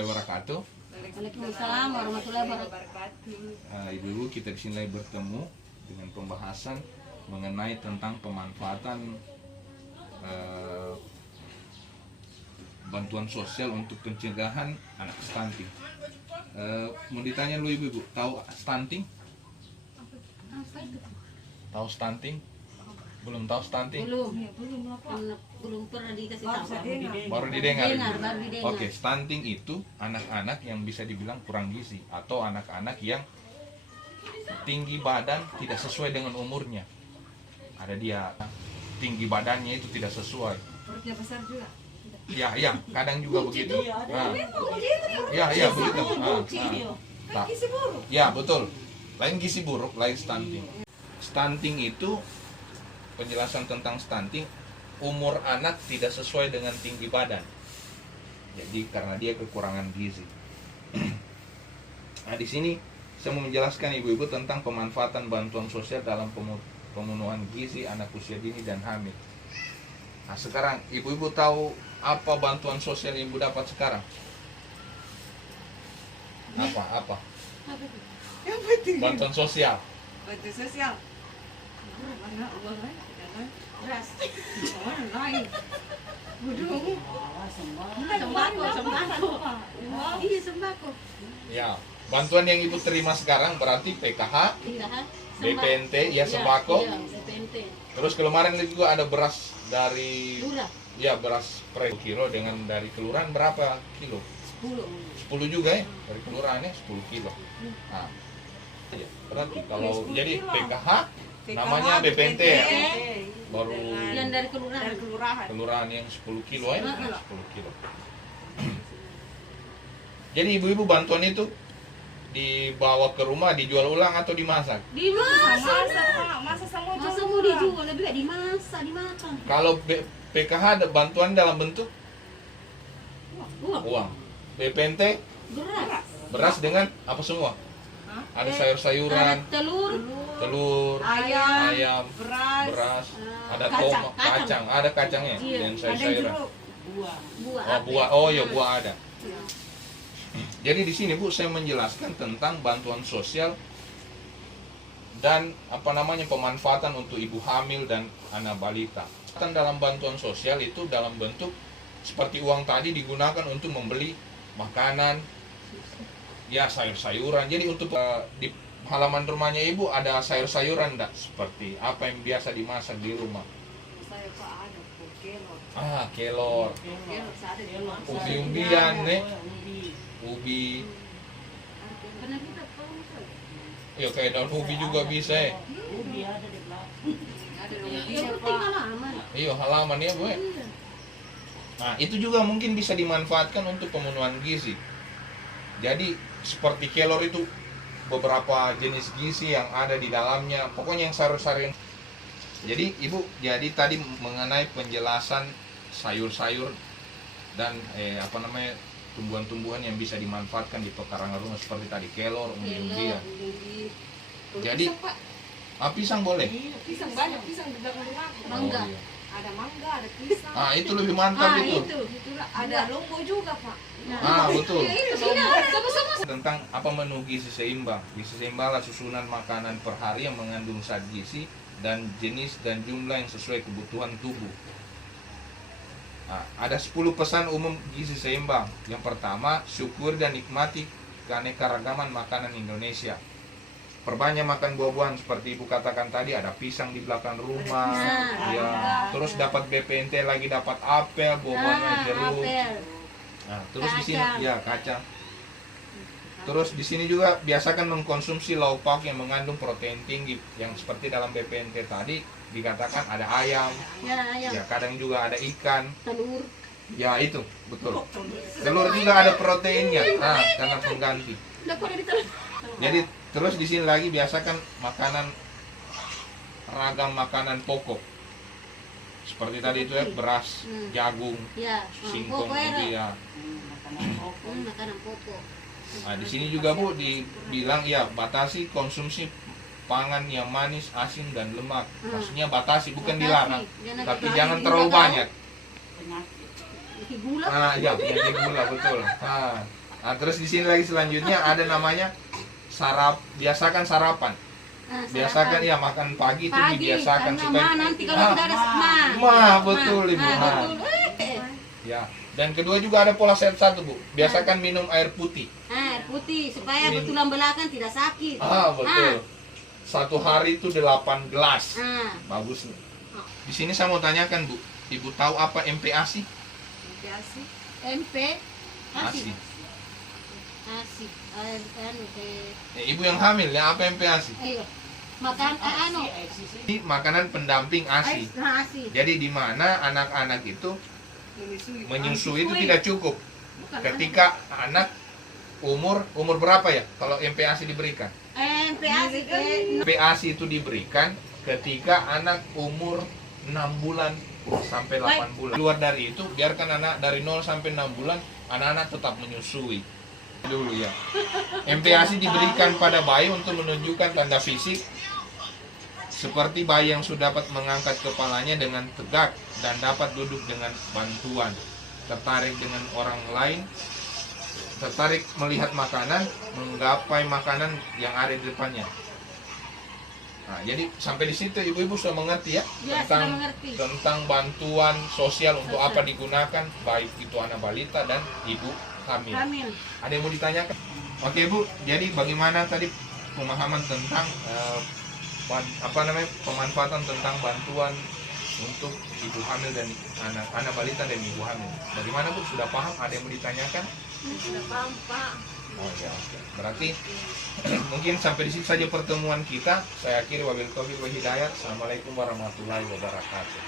warahmatullahi wabarakatuh. Waalaikumsalam warahmatullahi wabarakatuh. Ibu-ibu, kita di sini bertemu dengan pembahasan mengenai tentang pemanfaatan bantuan sosial untuk pencegahan anak stunting. Mau ditanya lu ibu-ibu, tahu stunting? Tahu stunting? Belum tahu stunting? Belum pernah dikasih tahu. Baru didengar. Baru didengar. Oke, stunting itu anak-anak yang bisa dibilang kurang gizi atau anak-anak yang tinggi badan tidak sesuai dengan umurnya. Ada dia tinggi badannya itu tidak sesuai. Perutnya besar juga. Ya, kadang juga begitu. Ya, begitu. Gizi buruk. Ya, betul. Lain gizi buruk, lain stunting. Stunting itu, penjelasan tentang stunting, umur anak tidak sesuai dengan tinggi badan. Jadi karena dia kekurangan gizi. Nah, di sini saya mau menjelaskan ibu-ibu tentang pemanfaatan bantuan sosial dalam pemenuhan gizi anak usia dini dan hamil. Nah, sekarang ibu-ibu tahu apa bantuan sosial yang ibu dapat sekarang? Apa? Yang penting. Bantuan sosial. Bantuan sosial. Mana uang lain? Beras. Mana lain? Budung. Sembako. Iya, sembako. Ya, bantuan yang ibu terima sekarang berarti PKH, BPNT, ya sembako. Iya, BPNT. Terus kemarin juga ada beras dari Lurah. ya beras per kilo dengan dari kelurahan berapa kilo? 10 juga ya, dari kelurahannya 10 kilo. Nah, ya, berarti kalau jadi PKH namanya BPNT ya. Baru Yang dari kelurahan. Dari kelurahan. kelurahan yang 10 kilo ya, 10 kilo. Jadi ibu-ibu bantuan itu dibawa ke rumah, dijual ulang atau dimasak? Dimasak. Masa sama Masa mau dijual lebih gak dimasak, dimakan. Kalau PKH ada bantuan dalam bentuk Uang. uang. BPNT Beras. beras dengan apa semua? Ada sayur-sayuran, Ada telur. ayam, ayam, beras, beras, ada kacang. tomat, kacang, ada kacangnya Iya, dan ada sayur-sayuran. jeruk. Buah. Oh, buah, oh ya buah ada. Jadi di sini Bu saya menjelaskan tentang bantuan sosial dan pemanfaatan untuk ibu hamil dan anak balita. Dan dalam bantuan sosial itu dalam bentuk seperti uang tadi digunakan untuk membeli makanan, ya sayur-sayuran. Jadi untuk di halaman rumahnya ibu ada sayur-sayuran enggak? Seperti apa yang biasa dimasak di rumah? Saya kok ada kelor. Kelor, Kelor ada di rumah. umbi-umbian nih, ubi. Karena kita tahu. Ya kayak daun ubi juga bisa ya. Ada di Yang penting halaman. Iya halaman ya Bu ya. Iya. Nah itu juga mungkin bisa dimanfaatkan untuk pemenuhan gizi. Jadi seperti kelor itu beberapa jenis gizi yang ada di dalamnya. Pokoknya yang sayur-sayur. Jadi ibu, jadi tadi mengenai penjelasan sayur-sayur dan tumbuhan-tumbuhan yang bisa dimanfaatkan di pekarangan rumah seperti tadi kelor, umbi-umbian. Jadi pisang boleh. pisang banyak, pisang di belakang rumah. Mangga. Oh, iya. Ada mangga, ada pisang. Itu lebih mantap itu. Itulah ada lombo juga, Pak. Betul. Itu sini ada sama-sama. Tentang mengenai gizi seimbang. Gizi seimbang adalah susunan makanan per hari yang mengandung zat gizi dan jenis dan jumlah yang sesuai kebutuhan tubuh. Ada 10 pesan umum gizi seimbang. Yang pertama, syukuri dan nikmati keanekaragaman makanan Indonesia. Perbanyak makan buah-buahan seperti ibu katakan tadi, ada pisang di belakang rumah, ya. Terus dapat BPNT lagi, dapat apel, buah-buahan jeruk. Nah, terus di sini ya kacang. Terus di sini juga biasakan mengkonsumsi lauk pauk yang mengandung protein tinggi, yang seperti dalam BPNT tadi dikatakan ada ayam, ya kadang juga ada ikan, Telur. ya itu betul. Telur juga ada proteinnya, karena pengganti. Jadi terus di sini lagi biasakan ragam makanan pokok. Seperti tadi itu ya, beras, jagung, singkong, ya. Makanan pokok. Nah, di sini juga Bu dibilang ya batasi konsumsi pangan yang manis, asin dan lemak. Maksudnya batasi, bukan dilarang, tapi jangan terlalu banyak. Gula. Ya, penyakit gula betul. Nah, terus di sini lagi selanjutnya ada namanya biasakan sarapan. Nah, Biasakan ya makan pagi itu dibiasakan karena supaya nanti kalau tidak ada betul Ibu. betul. Ya. Dan kedua juga ada pola sehat satu Bu. Biasakan minum air putih. Air putih supaya tulang belakang tidak sakit. Betul. Satu hari itu 8 gelas. Bagus nih. Ah. Di sini saya mau tanyakan Bu, Ibu tahu apa MPASI? Biasa. MP ASI. ASI. Ibu yang hamil ya apa MPASI? Ayo. Makan Ini makanan pendamping ASI. ASI. Jadi di mana anak-anak itu menyusui itu tidak cukup. Ketika anak umur berapa ya kalau MPASI diberikan? MPASI itu diberikan ketika anak umur 6 bulan sampai 8 bulan. Luar dari itu biarkan anak dari 0 sampai 6 bulan anak-anak tetap menyusui dulu ya. MPASI diberikan pada bayi untuk menunjukkan tanda fisik seperti bayi yang sudah dapat mengangkat kepalanya dengan tegak dan dapat duduk dengan bantuan, tertarik dengan orang lain, tertarik melihat makanan, menggapai makanan yang ada di depannya. Nah, jadi sampai di situ ibu-ibu sudah mengerti ya, tentang bantuan sosial untuk apa digunakan, baik itu anak balita dan ibu hamil. Ada yang mau ditanyakan? Oke Bu, jadi bagaimana tadi pemahaman tentang pemanfaatan tentang bantuan untuk ibu hamil dan anak balita dan ibu hamil. Bagaimana Bu? Sudah paham? Ada yang mau ditanyakan? Sudah paham Pak. Oh ya, oke. Berarti mungkin sampai di situ saja pertemuan kita. Saya akhiri wabil taufiq wal hidayah. Assalamualaikum warahmatullahi wabarakatuh.